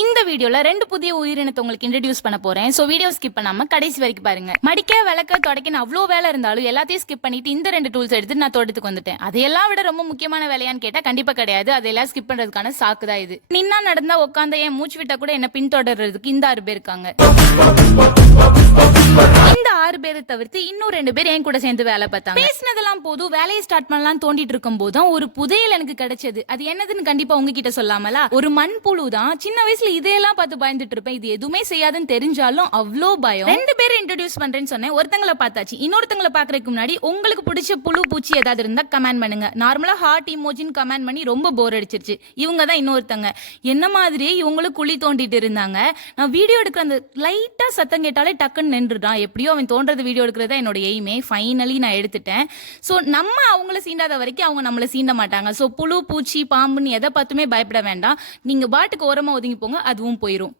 இந்த வீடியோல 2 புதிய உயிரினத்தை உங்களுக்கு இன்ட்ரோடியூஸ் பண்ண போறேன். சோ வீடியோ ஸ்கிப் பண்ணாம கடைசி வரைக்கும் பாருங்க. மடிக்க, விளக்க, தொடக்கன்னு அவ்வளோ வேலை இருந்தாலும் எல்லாத்தையும் ஸ்கிப் பண்ணிட்டு இந்த 2 டூல்ஸ் எடுத்து நான் தோட்டத்துக்கு வந்துட்டேன். அதையெல்லாம் விட ரொம்ப முக்கியமான வேலையான்னு கேட்டா கண்டிப்பா கிடையாது. அதெல்லாம் ஸ்கிப் பண்றதுக்கான சாக்கு தான் இது. நின்னா நடந்தா உட்காந்தா ஏன் மூச்சு விட்டா கூட என்ன பின்தொடர்றதுக்கு இந்த 6 பேர் இருக்காங்க. இந்த 6 பேரை தவிர்த்து இன்னும் 2 பேர் என் கூட சேர்ந்து வேலை பார்த்தாங்க. பேசினதெல்லாம் போதும், வேலையை ஸ்டார்ட் பண்ணலாம் தோண்டிட்டு இருக்கும் போதும் ஒரு புதையல் எனக்கு கிடைச்சது. அது என்னதுன்னு கண்டிப்பா உங்ககிட்ட சொல்லாமலா, ஒரு மண்புழு தான். சின்ன வயசுல இதையெல்லாம் பார்த்து பயந்துட்டு இருப்பேன். இது எதுவுமே செய்யாதுன்னு தெரிஞ்சாலும் அவ்வளோ பயம். 2 பேரை இன்ட்ரோடியூஸ் பண்றேன்னு சொன்னேன். ஒருத்தங்களை பார்த்தாச்சு. இன்னொருத்தங்களை பாக்குறதுக்கு முன்னாடி உங்களுக்கு பிடிச்ச புழு பூச்சி ஏதாவது இருந்தா கமெண்ட் பண்ணுங்க. நார்மலா ஹார்ட் இமோஜின்னு கமெண்ட் பண்ணி ரொம்ப போர் அடிச்சிருச்சு. இவங்க தான் இன்னொருத்தங்க. என்ன மாதிரியே இவங்களும் குழி தோண்டிட்டு இருந்தாங்க. நான் வீடியோ எடுக்கிற அந்த லைட்டா சத்தம் கேட்டாலே டக்குன்னு நின்றுடான். எப்படியோ அவன் தோன்றது வீடியோ எடுக்கிறதா என்னோட எய்மே. ஃபைனலி நான் எடுத்துட்டேன். ஸோ நம்ம அவங்கள சீண்டாத வரைக்கும் அவங்க நம்மளை சீண்ட மாட்டாங்க. ஸோ புழு பூச்சி பாம்புன்னு எதை பார்த்துமே பயப்பட வேண்டாம். நீங்க பாட்டுக்கு ஓரமா ஒதுங்கி போங்க, அதுவும் போயிடும்.